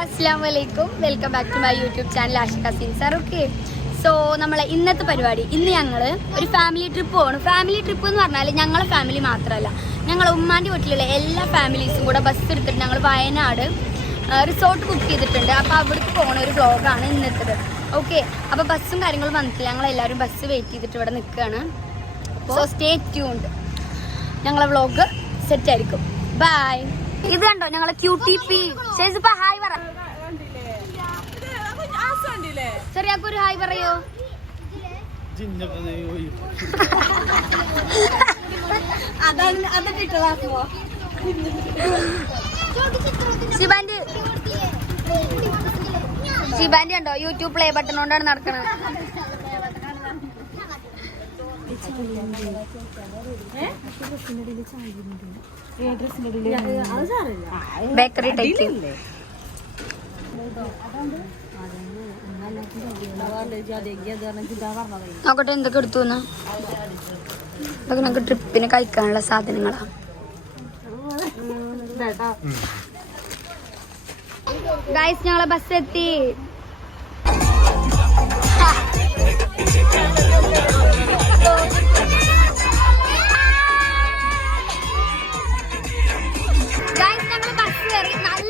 Assalamualaikum. Welcome back to my YouTube channel Ashika Sinsar. Okay. So നമ്മളെ ഇന്നത്തെ പരിപാടി ഇന്ന് ഞങ്ങൾ ഒരു ഫാമിലി ട്രിപ്പ് പോകണം. ഫാമിലി ട്രിപ്പ് എന്ന് പറഞ്ഞാൽ ഞങ്ങളെ ഫാമിലി മാത്രമല്ല, ഞങ്ങൾ ഉമ്മാൻ്റെ വീട്ടിലുള്ള എല്ലാ ഫാമിലീസും കൂടെ ബസ് എടുത്തിട്ട് ഞങ്ങൾ വയനാട് റിസോർട്ട് ബുക്ക് ചെയ്തിട്ടുണ്ട്. അപ്പോൾ അവിടേക്ക് പോകുന്ന ഒരു വ്ളോഗാണ് ഇന്നത്തേത്. ഓക്കെ, അപ്പോൾ ബസ്സും കാര്യങ്ങളും വന്നിട്ടില്ല. ഞങ്ങളെല്ലാവരും ബസ് വെയിറ്റ് ചെയ്തിട്ട് ഇവിടെ നിൽക്കുകയാണ്. So stay tuned. ഞങ്ങളെ വ്ളോഗ് സെറ്റ് ആയിരിക്കും. ബൈ. ഇത് കണ്ടോ ഞങ്ങളെ QTP ഹായ് പറ. ചെറിയാക്കൊരു ഹായ് പറയോ. ശിബാന്റെ ഉണ്ടോ യൂട്യൂബ് പ്ലേ ബട്ടൺ കൊണ്ടാണ് നടക്കണത്. ബേക്കറി ടൈപ്പ് നോക്കട്ടെ എന്തൊക്കെ എടുത്തു. ഇതൊക്കെ നമുക്ക് ട്രിപ്പിന് കഴിക്കാനുള്ള സാധനങ്ങളാ. ഗൈസ് ഞങ്ങളെ ബസ് എത്തി.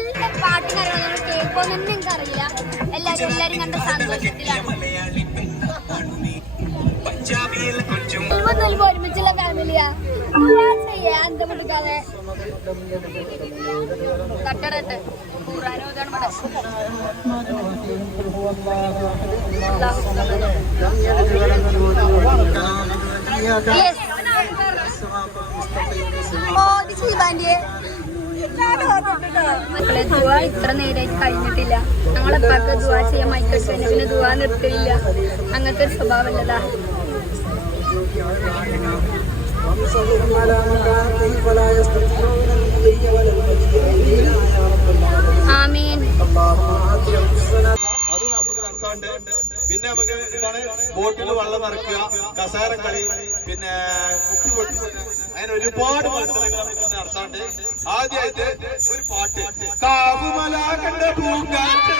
നല്ല പാട്ടും കാര്യങ്ങളും കേൾക്കുമെന്ന് തന്നെ എനിക്കറിയില്ല. എല്ലാരും കണ്ട സന്തോഷത്തിലാണ്. ഒരുമിച്ചുള്ള ഫാമിലിയാ എന്താ കൊടുക്കാതെ കട്ടറട്ട് മക്കളെ ദുആ ഇത്ര നേരമായിട്ട് കഴിഞ്ഞിട്ടില്ല. ഞങ്ങളെപ്പാക്ക് ദുആ ചെയ്യാൻ മൈക്കട്ടെ, പിന്നെ ദുആ നിർത്തില്ല. അങ്ങനത്തെ ഒരു സ്വഭാവമല്ലതാ. ആമീൻ. അത് നമുക്ക് നടത്താണ്ട് പിന്നെ നമുക്ക് എന്താണ് ബോട്ടിൽ വെള്ളം നിറയ്ക്കുക, കസാര കളി, പിന്നെ കുട്ടി പൊട്ടി, അങ്ങനെ ഒരുപാട് മത്സരങ്ങൾ നമുക്ക് നടത്താണ്ട് ആദ്യമായിട്ട് ഒരു പാട്ട് കാവുമല കണ്ട പൂങ്കാറ്റ്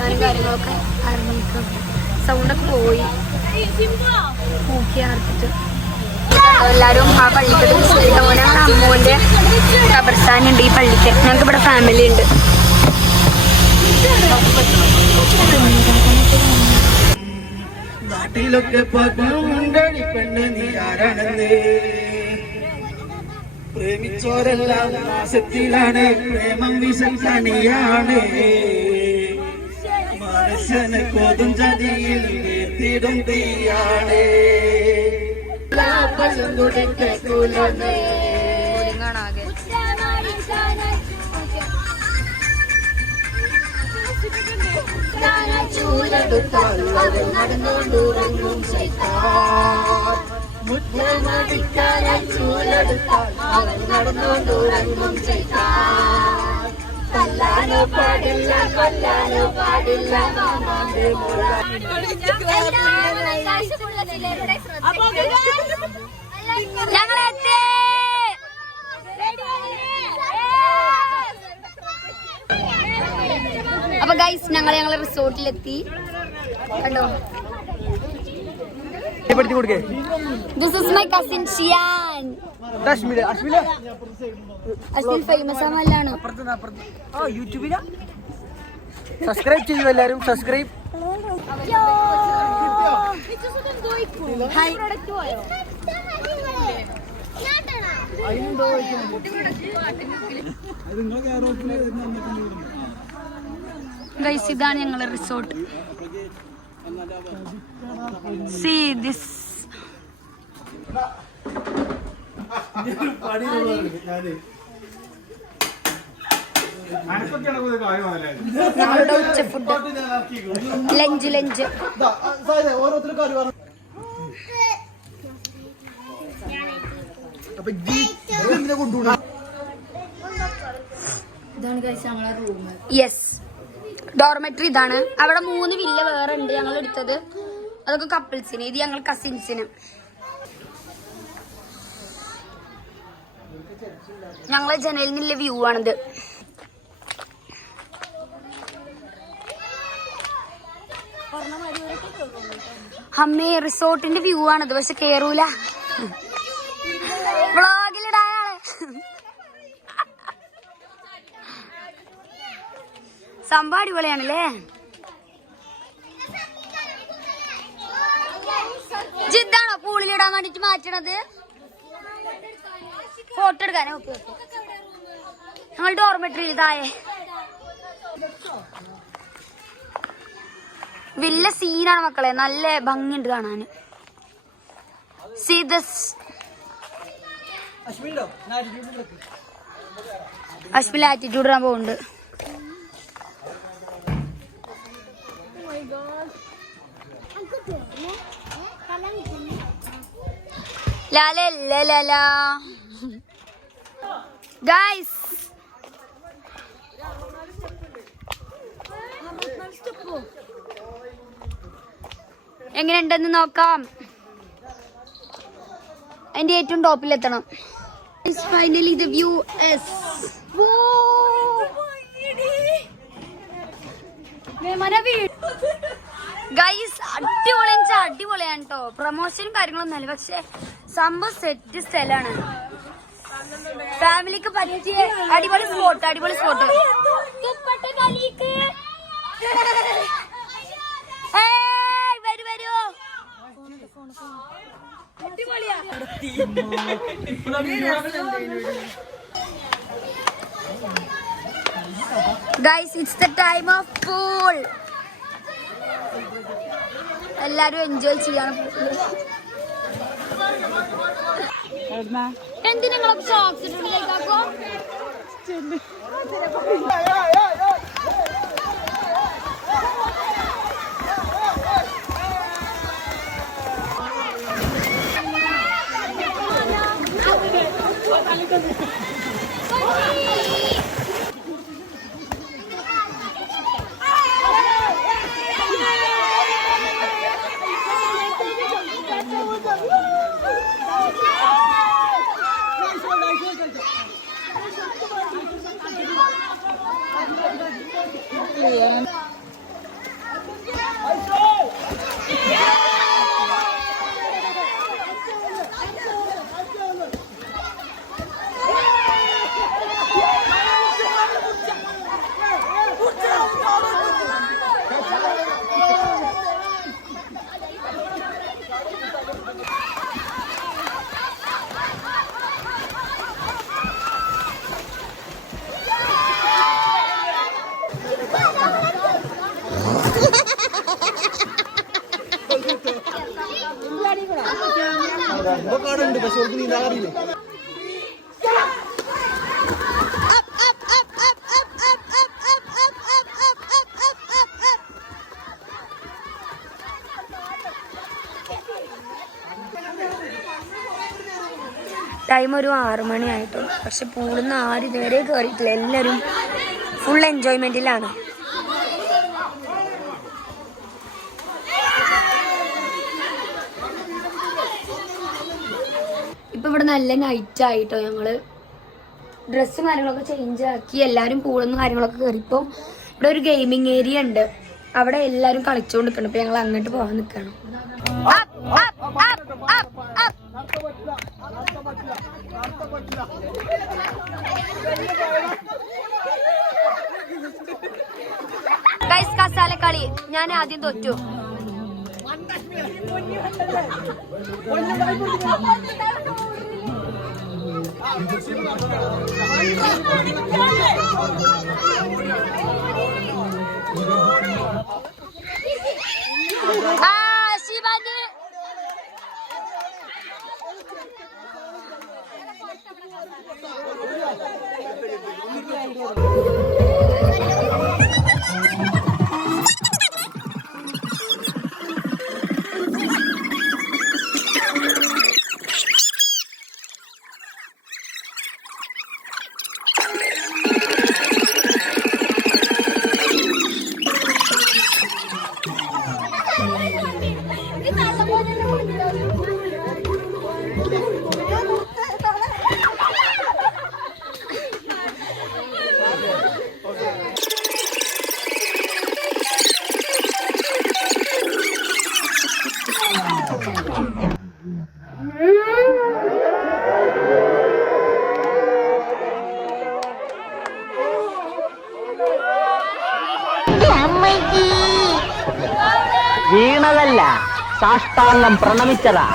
ഖബർസ്ഥാനും കാര്യങ്ങളൊക്കെ ആരംഭിക്കും. സൗണ്ടൊക്കെ പോയി നോക്കി ആർത്തിട്ട് എല്ലാവരും ആ പള്ളിക്ക് നിസ്കരിക്കാൻ പോലെ ഞങ്ങളുടെ അമ്മൂൻ്റെ ഖബർസ്ഥാനുണ്ട് ഈ പള്ളിക്ക്. ഞങ്ങൾക്ക് ഇവിടെ ഫാമിലി ഉണ്ട്. നാട്ടിലൊക്കെ പെണ്ണ് നീ ആരാണെന്ന് പ്രേമിച്ചോരെല്ലാം നാശത്തിലാണ്. പ്രേമം വിശക്കണിയാണ്. മനസ്സിനെ കൊതും ചതിയിൽ വീർത്തിടും തീയാണ്. കൊല്ലാനോ പാടില്ല കൊല്ലാനോ പാടില്ല ഞങ്ങളെത്തി. അപ്പൊ ഗൈസ് ഞങ്ങളെ റിസോർട്ടിലെത്തി. കണ്ടോ, this is my cousin Shiyan. Ashwil famous ആണല്ലാണ്. സബ്സ്ക്രൈബ് ചെയ്യൂ എല്ലാരും. സബ്സ്ക്രൈബ്. ഗൈസ് ഇതാണ് ഞങ്ങളെ റിസോർട്ട്. See this. ഞങ്ങളുടെ ഉച്ച ഫുഡ് ലഞ്ച്. യെസ്, ഡോർമെട്രി ഇതാണ്. അവിടെ 3 വില്ല വേറെ ഉണ്ട് ഞങ്ങൾ എടുത്തത്. അതൊക്കെ കപ്പിൾസിന്, ഇത് ഞങ്ങൾ കസിൻസിന്. ഞങ്ങളെ ജനലിൽ നിന്നുള്ള വ്യൂ ആണിത്. അമ്മേ റിസോർട്ടിന്റെ വ്യൂ ആണിത്, പക്ഷെ കേറൂല. വ്ളോഗിലിടായാളെ സംഭവം അടിപൊളിയാണല്ലേ. ജിദ്ദാണോ പൂളിലിടാൻ വേണ്ടിട്ട് മാറ്റണത്? ഫോട്ടോ എടുക്കാനേ. ഓക്കെ ഞങ്ങൾ ഡോർമെട്രിയിൽ താഴെ വലിയ സീനാണ് മക്കളെ, നല്ല ഭംഗിയുണ്ട് കാണാന്. See this. അശ്വിൽ ആറ്റിറ്റ്യൂഡ് ഇടാൻ പോകുന്നുണ്ട്. ഗൈസ് എങ്ങനെയുണ്ടെന്ന് നോക്കാം. അതിന്റെ ഏറ്റവും ടോപ്പിലെത്തണം. Finally the view is guys അടിപൊളിയാണ് കേട്ടോ. പ്രൊമോഷനും കാര്യങ്ങളൊന്നും അല്ല, പക്ഷെ സംഭവം സെറ്റ് സ്ഥലാണ്. ഫാമിലിക്ക് പറ്റിയ അടിപൊളി സ്പോട്ട്. വരൂ guys, it's the time of pool. എല്ലാരും എൻജോയ് ചെയ്യാണ്. എന്തിനാ സോക്സ് ഇട്ടുണ്ടാക്കോ? ടൈം ഒരു 6 മണിയായിട്ടുള്ളൂ. പക്ഷെ പൂളിന്ന് ആരും ഇതുവരെ കയറിയിട്ടില്ല. എല്ലാവരും ഫുൾ എൻജോയ്മെന്റിലാണ്. ഇപ്പൊ ഇവിടെ നല്ല നൈറ്റ് ആയിട്ടോ. ഞങ്ങള് ഡ്രസ്സും കാര്യങ്ങളൊക്കെ ചേഞ്ച് ആക്കി എല്ലാവരും പൂളിന്ന് കാര്യങ്ങളൊക്കെ കയറിയപ്പോൾ ഇവിടെ ഒരു ഗെയിമിംഗ് ഏരിയ ഉണ്ട്. അവിടെ എല്ലാവരും കളിച്ചുകൊണ്ട് നിൽക്കണം. ഇപ്പൊ ഞങ്ങൾ അങ്ങോട്ട് പോകാൻ നിൽക്കണം. ഗൈസ് കസാല കളി ഞാൻ ആദ്യം തോറ്റു. ശിവാജി വീണതല്ല, സാഷ്ടാംഗം പ്രണമിച്ചതാ.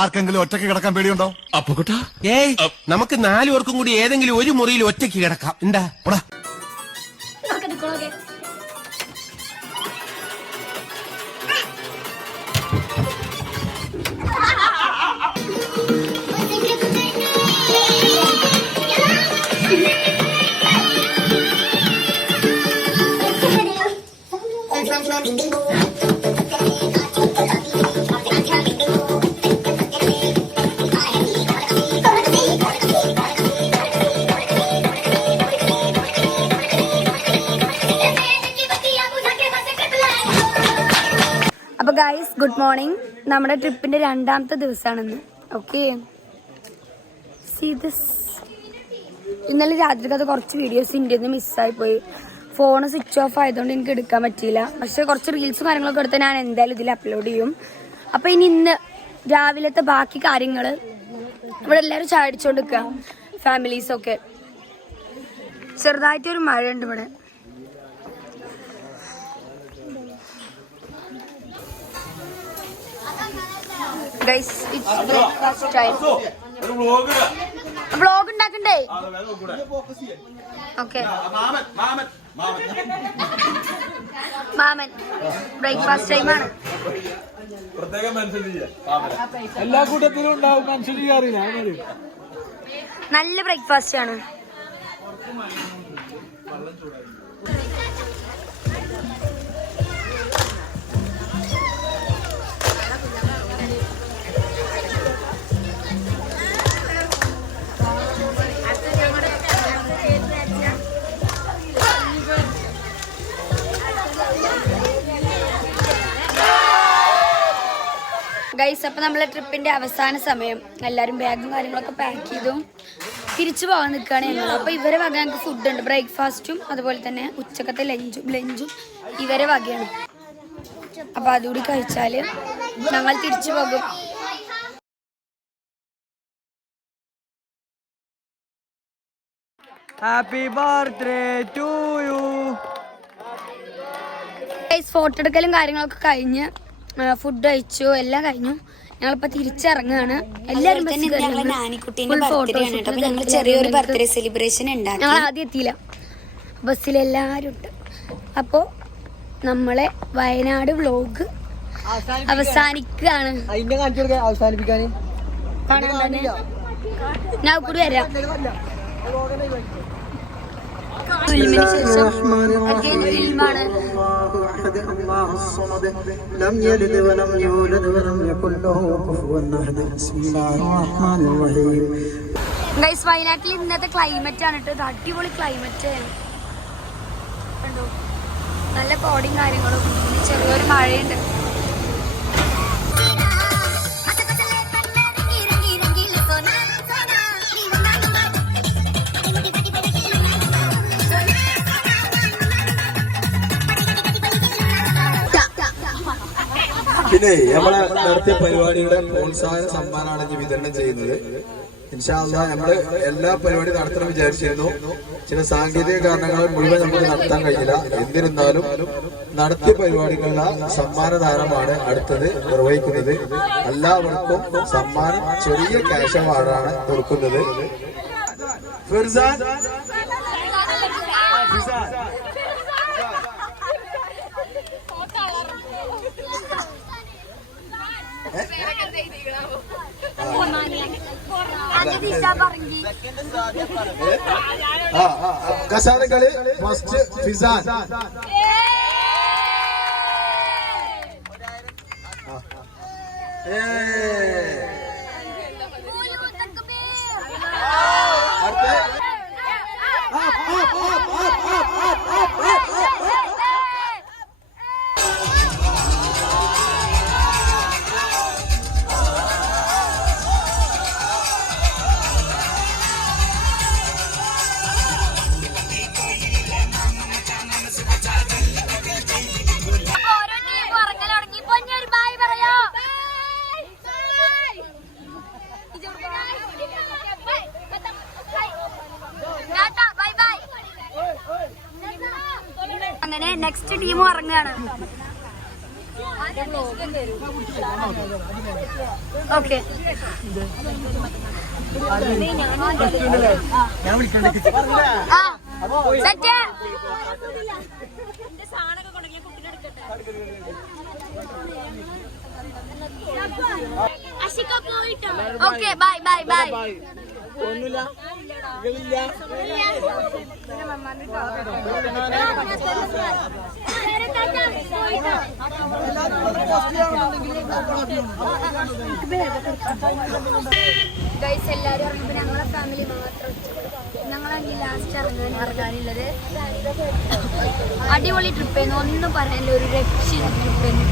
ആർക്കെങ്കിലും ഒറ്റയ്ക്ക് കിടക്കാൻ പേടിയുണ്ടോ? അപ്പുകുട്ടാ, ഏയ് നമുക്ക് 4 പേർക്കും കൂടി ഏതെങ്കിലും ഒരു മുറിയിൽ ഒറ്റയ്ക്ക് കിടക്കാം. എന്താ? അപ്പൊ ഗൈസ് ഗുഡ് മോർണിംഗ്. നമ്മുടെ ട്രിപ്പിന്റെ 2ാമത്തെ ദിവസമാണെന്ന്. ഓക്കെ, ഇന്നലെ രാത്രിക്കകത്ത് കുറച്ച് വീഡിയോസ് ഇന്ത്യയിൽ നിന്ന് മിസ്സായി പോയി. ഫോൺ സ്വിച്ച് ഓഫ് ആയതുകൊണ്ട് എനിക്ക് എടുക്കാൻ പറ്റിയില്ല. പക്ഷെ കുറച്ച് റീൽസും കാര്യങ്ങളൊക്കെ എടുത്ത് ഞാൻ എന്തായാലും ഇതിൽ അപ്ലോഡ് ചെയ്യും. അപ്പൊ ഇന്ന് രാവിലത്തെ ബാക്കി കാര്യങ്ങൾ ഇവിടെ എല്ലാവരും ചായ അടിച്ചോണ്ട് നിൽക്കുക, ഫാമിലീസൊക്കെ. ചെറുതായിട്ടൊരു മഴ ഉണ്ട് ഇവിടെ. Guys it's breakfast time. Vlog ഉണ്ടാക്കണ്ടേ? ഓക്കെ, മാമൻ ബ്രേക്ക്ഫാസ്റ്റ് ടൈമാണ്. എല്ലാ കൂട്ടത്തിലും ഉണ്ടാവും, മെൻഷൻ ചെയ്യാറില്ല. നല്ല ബ്രേക്ക്ഫാസ്റ്റ് ആണ്. ഗൈസ്, അപ്പം നമ്മളെ ട്രിപ്പിൻ്റെ അവസാന സമയം എല്ലാവരും ബാഗും കാര്യങ്ങളൊക്കെ പാക്ക് ചെയ്തു തിരിച്ചു പോകാൻ നിൽക്കുകയാണ് ഞങ്ങൾ. അപ്പോൾ ഇവരെ വക ഞങ്ങൾക്ക് ഫുഡുണ്ട്, ബ്രേക്ക്ഫാസ്റ്റും അതുപോലെ തന്നെ ഉച്ചക്കത്തെ ലഞ്ചും ഇവരെ വകയാണ്. അപ്പോൾ അതുകൂടി കഴിച്ചാൽ ഞങ്ങൾ തിരിച്ചു പോകും. Happy birthday to you. Guys, photo എടുക്കലും കാര്യങ്ങളൊക്കെ കഴിഞ്ഞ് ഫുഡ് കഴിച്ചു, എല്ലാം കഴിഞ്ഞു. ഞങ്ങളിപ്പോ തിരിച്ചിറങ്ങാണ്. എല്ലാവരും ചെറിയൊരു ബർത്ത്ഡേ സെലിബ്രേഷൻ ഉണ്ടാക്കി. ഞങ്ങൾ ആദ്യം എത്തിയില്ല, ബസ്സിലെല്ലാവരും ഉണ്ട്. അപ്പോൾ നമ്മളെ വയനാട് വ്ലോഗ് അവസാനിക്കുകയാണ്. അവസാനിപ്പിക്കാൻ ഞാൻ കൂടി വരാം. ഫിലിമിന് ശേഷം ഫിലിമാണ്. ഗൈസ്, വയനാട്ടിൽ ഇന്നത്തെ ക്ലൈമറ്റ് ആണ് കേട്ടോ. അടിപൊളി ക്ലൈമറ്റ് കണ്ടോ, നല്ല കോടിയും കാര്യങ്ങളും, പിന്നെ ചെറിയൊരു മഴയുണ്ട്. പിന്നെ നമ്മളെ നടത്തിയ പരിപാടിയുടെ പ്രോത്സാഹന സമ്മാനമാണ് ഇനി വിതരണം ചെയ്യുന്നത്. ഇൻഷാ അല്ലാഹ് നമ്മള് എല്ലാ പരിപാടിയും നടത്തണം വിചാരിച്ചിരുന്നു. ചില സാങ്കേതിക കാരണങ്ങൾ മുഴുവൻ നമുക്ക് നടത്താൻ കഴിഞ്ഞില്ല. എന്നിരുന്നാലും നടത്തിയ പരിപാടികളുടെ സമ്മാനദാനമാണ് അടുത്തത് നിർവഹിക്കുന്നത്. എല്ലാവർക്കും സമ്മാനം ചെറിയ ക്യാഷ് അവാർഡാണ് കൊടുക്കുന്നത്. ഫിർസാൻ കസാലകളി ഫസ്റ്റ് ഫിസാൻ. അങ്ങനെ നെക്സ്റ്റ് ടീം ഇറങ്ങുകയാണ്. Okay, okay, bye bye bye. ഒന്നുമില്ല. ഗൈസ്, എല്ലാവരും ഇറങ്ങിയപ്പോൾ ഞങ്ങളെ ഫാമിലി മാത്രം. ഞങ്ങളാണെങ്കിൽ ലാസ്റ്റ് ഇറങ്ങാനുള്ളത്. അടിപൊളി ട്രിപ്പായിരുന്നു, ഒന്നും പറയാനില്ല, ഒരു രക്ഷ ട്രിപ്പായിരുന്നു.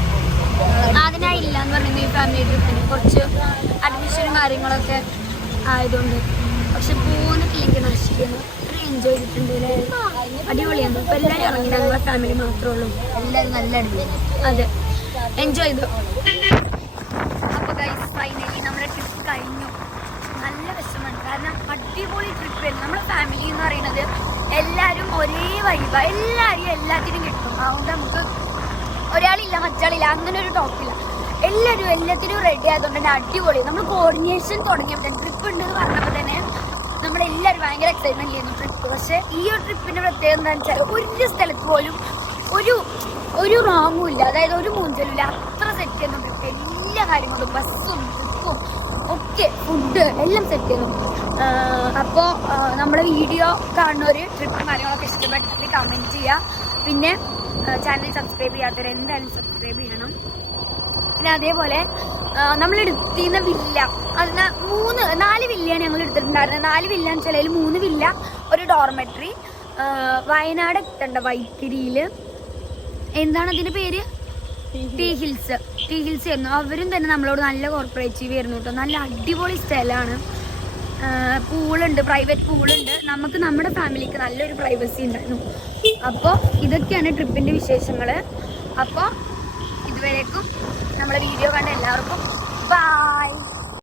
അതിനായില്ല എന്ന് പറയുന്നത് ഈ ഫാമിലി ട്രിപ്പിന് കുറച്ച് അഡ്മിഷനും കാര്യങ്ങളൊക്കെ ആയതുകൊണ്ട്. പക്ഷെ പോകുന്നിട്ടില്ലെങ്കിൽ നശിക്കുന്നു. എൻജോയ് ചെയ്തിട്ടുണ്ട് അല്ലേ, അടിപൊളിയാണ്. ഇപ്പം എല്ലാവരും ഇറങ്ങി, ഞങ്ങളെ ഫാമിലി മാത്രമേ ഉള്ളൂ. എല്ലാവരും നല്ല അടിപൊളി, അതെ, എൻജോയ് ചെയ്തു. അപ്പോൾ ഗൈസ്, ഫൈനലി നമ്മുടെ ട്രിപ്പ് കഴിഞ്ഞു. നല്ല വിഷമമുണ്ട്, കാരണം അടിപൊളി ട്രിപ്പ് ആയിരുന്നു. നമ്മുടെ ഫാമിലി എന്ന് പറയുന്നത് എല്ലാവരും ഒരേ വൈബ, എല്ലാവരും എല്ലാത്തിനും കിട്ടും. അതുകൊണ്ട് നമുക്ക് ഒരാളില്ല മറ്റാളില്ല അങ്ങനെ ഒരു ടോപ്പില്ല. എല്ലാവരും എല്ലാത്തിനും റെഡി ആയതുകൊണ്ട് തന്നെ അടിപൊളി. നമ്മൾ കോർഡിനേഷൻ തുടങ്ങിയപ്പോൾ തന്നെ ട്രിപ്പ് ഉണ്ടെന്ന് പറഞ്ഞപ്പോൾ തന്നെ നമ്മളെല്ലാവരും ഭയങ്കര എക്സൈറ്റ്മെന്റ് ചെയ്യുന്നു ട്രിപ്പ്. പക്ഷെ ഈ ഒരു ട്രിപ്പിന്റെ പ്രത്യേകത എന്താണെന്ന് വെച്ചാൽ ഒരു സ്ഥലത്ത് പോലും ഒരു റോങ്ങും ഇല്ല, അതായത് ഒരു മൂഞ്ചലില്ല. അത്ര സെറ്റ് ചെയ്യുന്നു ട്രിപ്പ്, എല്ലാ കാര്യങ്ങളും, ബസ്സും ട്രിപ്പും ഒക്കെ, ഫുഡ് എല്ലാം സെറ്റ് ചെയ്യുന്നു. അപ്പോൾ നമ്മുടെ വീഡിയോ കാണുന്നവർ ട്രിപ്പും കാര്യങ്ങളൊക്കെ ഇഷ്ടപ്പെട്ടിട്ട് കമൻറ്റ് ചെയ്യുക. പിന്നെ ചാനൽ സബ്സ്ക്രൈബ് ചെയ്യാത്തവർ എന്തായാലും സബ്സ്ക്രൈബ് ചെയ്യണം. പിന്നെ അതേപോലെ നമ്മൾ എടുത്തിരുന്ന വില്ല, അതിന് 4 വില്ലയാണ് ഞങ്ങൾ എടുത്തിട്ടുണ്ടായിരുന്നത്. 4 വില്ല എന്ന് വെച്ചാൽ 3 വില്ല, ഒരു ഡോർമെട്രി. വയനാട് എത്തേണ്ട വൈത്തിരിയിൽ എന്താണ് അതിൻ്റെ പേര്, ടീ ഹിൽസ്. ഊട്ടി ഹിൽസ് ആയിരുന്നു. അവരും തന്നെ നമ്മളോട് നല്ല കോർപ്പറേറ്റീവ് ആയിരുന്നു കേട്ടോ. നല്ല അടിപൊളി സ്ഥലമാണ്. പൂളുണ്ട്, പ്രൈവറ്റ് പൂളുണ്ട്. നമുക്ക് നമ്മുടെ ഫാമിലിക്ക് നല്ലൊരു പ്രൈവസി ഉണ്ടായിരുന്നു. അപ്പോൾ ഇതൊക്കെയാണ് ട്രിപ്പിൻ്റെ വിശേഷങ്ങൾ. അപ്പോൾ ഇതുവരേക്കും നമ്മളെ വീഡിയോ കണ്ട എല്ലാവർക്കും ബൈ.